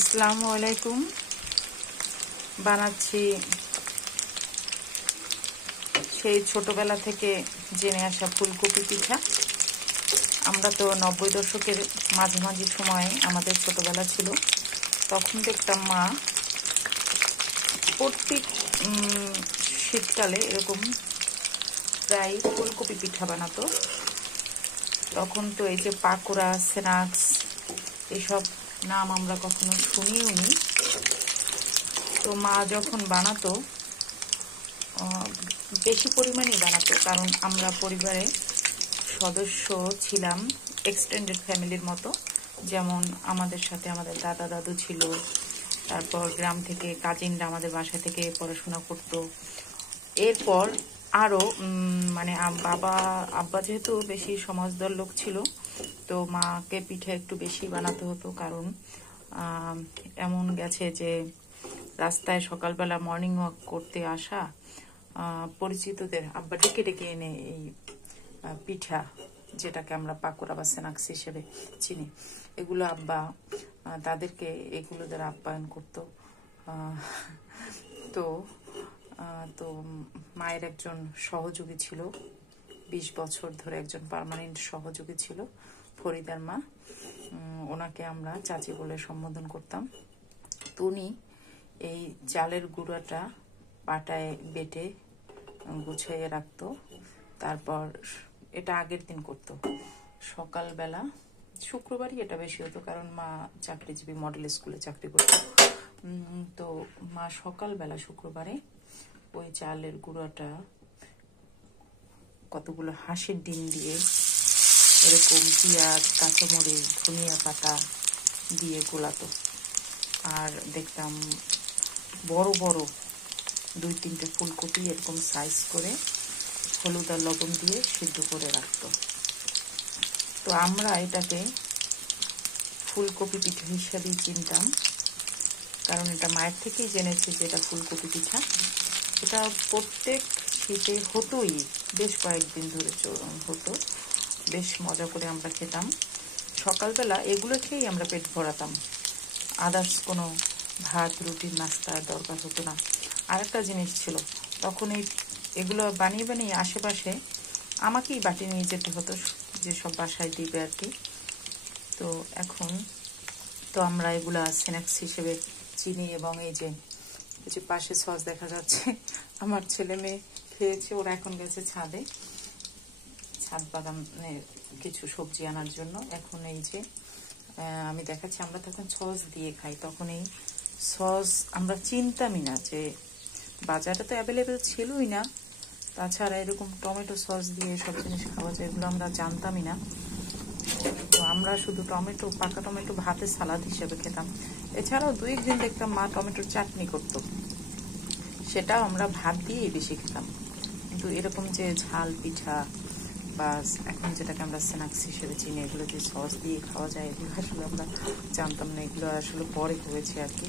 আসসালামু আলাইকুম। বানাচ্ছি সেই ছোটবেলা থেকে জেনে আসা ফুলকপি পিঠা। আমরা তো 90 দশকের মাঝামাঝি সময়ে আমাদের ছোটবেলা ছিল, তখন দেখতাম মা প্রত্যেক শীতকালে এরকম প্রায় ফুলকপি পিঠা বানাতো। তখন তো এই যে পাকোড়া, স্ন্যাক্স এসব নাম আমরা কখনো শুনিও নি। তো মা যখন বানাতো বেশি পরিমাণেই বানাতো, কারণ আমরা পরিবারে সদস্য ছিলাম এক্সটেন্ডেড ফ্যামিলির মতো। যেমন আমাদের সাথে আমাদের দাদা দাদু ছিল, তারপর গ্রাম থেকে কাজিনরা আমাদের বাসা থেকে পড়াশোনা করতো। এরপর আরও মানে আব্বা যেহেতু বেশি সমাজদার লোক ছিল, তো মাকে পিঠা একটু বেশি বানাতে হতো। কারণ এমন গেছে যে রাস্তায় সকালবেলা মর্নিং ওয়াক করতে আসা পরিচিতদের আব্বা ডেকে ডেকে এনে এই পিঠা, যেটাকে আমরা পাকোড়া বা স্ন্যাক্স হিসেবে চিনি, এগুলো আব্বা তাদেরকে এগুলো দ্বারা আপ্যায়ন করতো। তো মায়ের একজন সহযোগী ছিল, 20 বছর ধরে একজন পার্মানেন্ট সহযোগী ছিল, ফরিদার মা। ওনাকে আমরা চাচি বলে সম্বোধন করতাম। তো উনি এই চালের গুঁড়াটা পাটায় বেটে গুছিয়ে রাখতো। তারপর এটা আগের দিন করতো সকালবেলা, শুক্রবারই এটা বেশি হতো, কারণ মা চাকরিজীবী, মডেল স্কুলে চাকরি করতো। তো মা সকালবেলা শুক্রবারে ওই চালের গুঁড়োটা কতগুলো হাঁসের ডিম দিয়ে, এরকম পেঁয়াজ, কাঁচামরিচ, ধনিয়া পাতা দিয়ে গোলাতো। আর দেখতাম বড় বড় 2-3টে ফুলকপি এরকম সাইজ করে হলুদ আর লবণ দিয়ে সিদ্ধ করে রাখতো। তো আমরা এটাকে ফুলকপি পিঠা হিসাবেই চিনতাম, কারণ এটা মায়ের থেকেই জেনেছি যে এটা ফুলকপি পিঠা। এটা প্রত্যেক শীতে হতোই, বেশ কয়েকদিন ধরে হতো, বেশ মজা করে আমরা খেতাম। সকালবেলা এগুলো খেয়েই আমরা পেট ভরাতাম, আদার্স কোনো ভাত রুটির নাস্তার দরকার হতো না। আরেকটা জিনিস ছিল, তখন এগুলো বানিয়ে বানিয়ে আশেপাশে আমাকেই বাটি নিয়ে যেতে হতো, যেসব বাসায় দিবে আর কি। তো এখন তো আমরা এগুলা স্ন্যাক্স হিসেবে চিনি। এবং এই যে পাশে সস দেখা যাচ্ছে, আমার ছেলে মেয়ে খেয়েছে, ওরা এখন গেছে ছাদে ছাদ বাগানে কিছু সবজি আনার জন্য। এখন এই যে আমি দেখাচ্ছি, আমরা তখন সস দিয়ে খাই। তখন এই সস আমরা চিনতামই না, যে বাজারে তো অ্যাভেলেবেল ছিলই না। তাছাড়া এরকম টমেটো সস দিয়ে সব জিনিস খাওয়া যায়, এগুলো আমরা জানতামই না। তো আমরা শুধু পাকা টমেটো ভাতে সালাদ হিসেবে খেতাম। এছাড়াও 2-1 দিন দেখতাম মা টমেটোর চাটনি করতো, সেটাও আমরা ভাত দিয়েই বেশি খেতাম। কিন্তু এরকম যে ঝাল পিঠা বা এখন যেটাকে আমরা স্ন্যাক্স হিসেবে চিনি, এগুলো যে সস দিয়ে খাওয়া যায়, এগুলো আসলে আমরা জানতাম না। এগুলো আসলে পরে হয়েছে আর কি।